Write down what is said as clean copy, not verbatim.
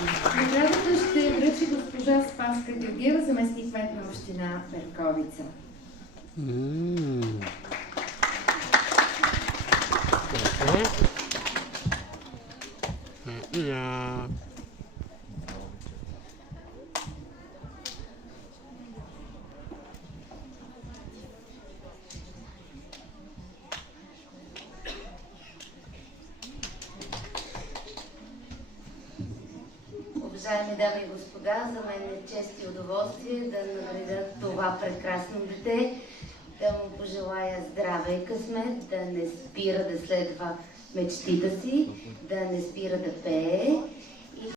Наградата ще връчи госпожа Спаска Георгиева, заместник-кмет на община Берковица. Уважаеми дами и господа, за мен е чест и удоволствие да наградя това прекрасно дете, да му пожелая здраве и късмет, да не спира да следва мечтите си, да не спира да пее